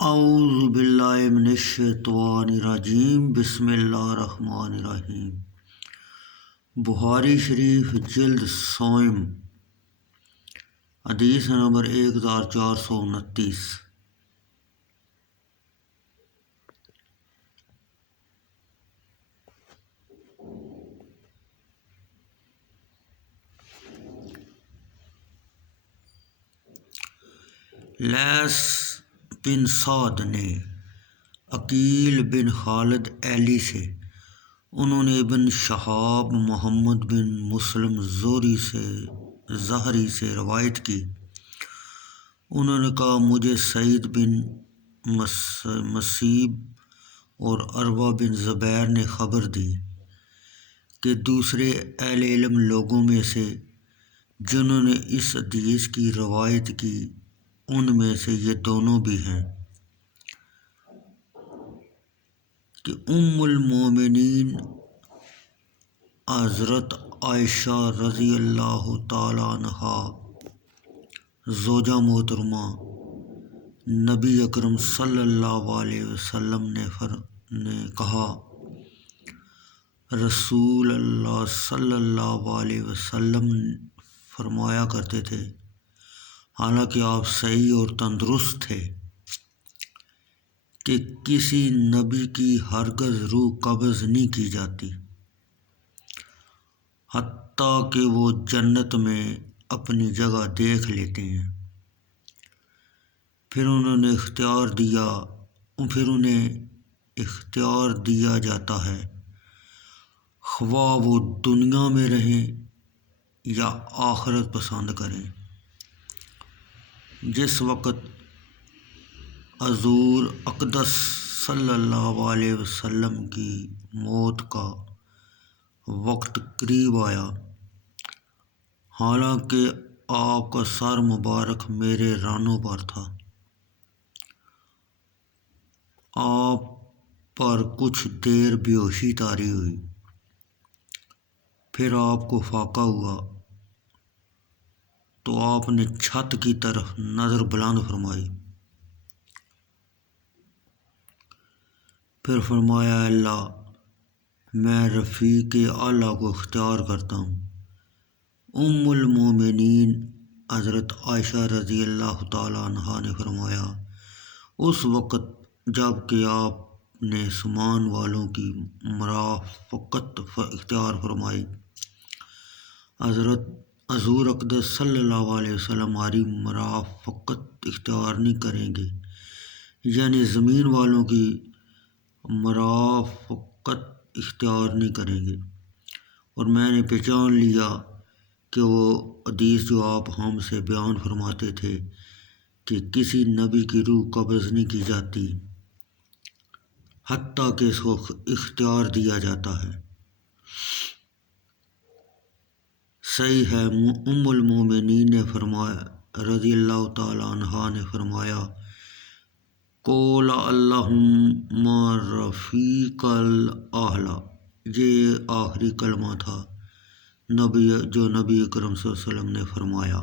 اعوذ باللہ من الشیطان الرجیم بسم اللہ الرحمن الرحیم۔ بخاری شریف جلد سوم حدیث نمبر 1429۔ لیث بن سعد نے عقیل بن خالد ایلی سے، انہوں نے ابن شہاب محمد بن مسلم زہری سے روایت کی، انہوں نے کہا مجھے سعید بن مسیب اور عروہ بن زبیر نے خبر دی کہ دوسرے اہل علم لوگوں میں سے جنہوں نے اس حدیث کی روایت کی ان میں سے یہ دونوں بھی ہیں کہ ام المومنین حضرت عائشہ رضی اللہ تعالیٰ عنہا زوجہ محترمہ نبی اکرم صلی اللہ علیہ وسلم نے کہا، رسول اللہ صلی اللہ علیہ وسلم فرمایا کرتے تھے، حالانکہ آپ صحیح اور تندرست تھے، کہ کسی نبی کی ہرگز روح قبض نہیں کی جاتی حتیٰ کہ وہ جنت میں اپنی جگہ دیکھ لیتے ہیں، پھر انہیں اختیار دیا جاتا ہے، خواہ وہ دنیا میں رہیں یا آخرت پسند کریں۔ جس وقت حضور اقدس صلی اللہ علیہ وسلم کی موت کا وقت قریب آیا، حالانکہ آپ کا سر مبارک میرے رانوں پر تھا، آپ پر کچھ دیر بیہوشی طاری ہوئی، پھر آپ کو فاقہ ہوا تو آپ نے چھت کی طرف نظر بلند فرمائی، پھر فرمایا، اللہ میں رفیق اعلیٰ کو اختیار کرتا ہوں۔ ام المومنین حضرت عائشہ رضی اللہ تعالیٰ عنہا نے فرمایا، اس وقت جب کہ آپ نے سامان والوں کی مرافقت اختیار فرمائی، حضور اقدس صلی اللہ علیہ وسلم ہماری مرافقت اختیار نہیں کریں گے، یعنی زمین والوں کی مرافقت اختیار نہیں کریں گے، اور میں نے پہچان لیا کہ وہ حدیث جو آپ ہم سے بیان فرماتے تھے کہ کسی نبی کی روح قبض نہیں کی جاتی حتیٰ کہ اس کو اختیار دیا جاتا ہے۔ صحیح ہے، ام المومنین نے فرمایا رضی اللہ تعالیٰ عنہا نے فرمایا، قول اللہم رفیق الاعلی، یہ آخری کلمہ تھا جو نبی اکرم صلی اللہ علیہ وسلم نے فرمایا۔